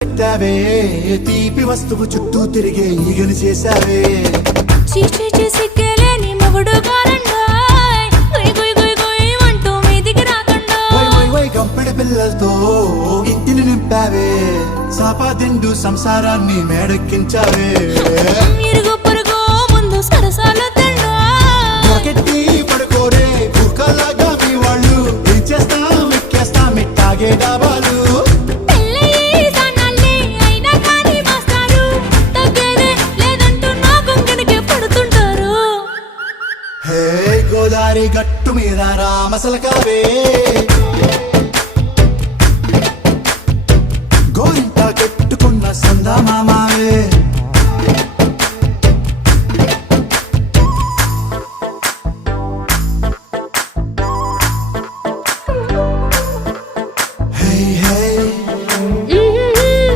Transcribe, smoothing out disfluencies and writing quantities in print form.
పెట్టావే తీపి వస్తువు చుట్టూ తిరిగే ఈగలు చేసావే చీచి సిగ్గలేని మొగుడు గారండోయ్ గుయ్ గుయ్ గుయ్ గుయ్ అంటూ మీదికి రాకండో వై వై వై గంపెడి పిల్లలతో ఇంటిని నింపావే సాపాదిండు సంసారాన్ని మేడెక్కించావే ఇరుగు పొరుగు ముందు సరసాలొద్దండో రాకెట్టి పడుకోరే కుక్కలాగా మీ వాళ్ళు ఏం చేస్తాం ఎక్కేస్తాం ఇట్టాగే డాబాలు పెళ్ళయి సన్నాల్ని అయినా కానీ మాస్తారు తగ్గేదే లేదంటూ నా కొంగనికే పడుతుంటారు హే గోదారి గట్టు మీద రామసలకావే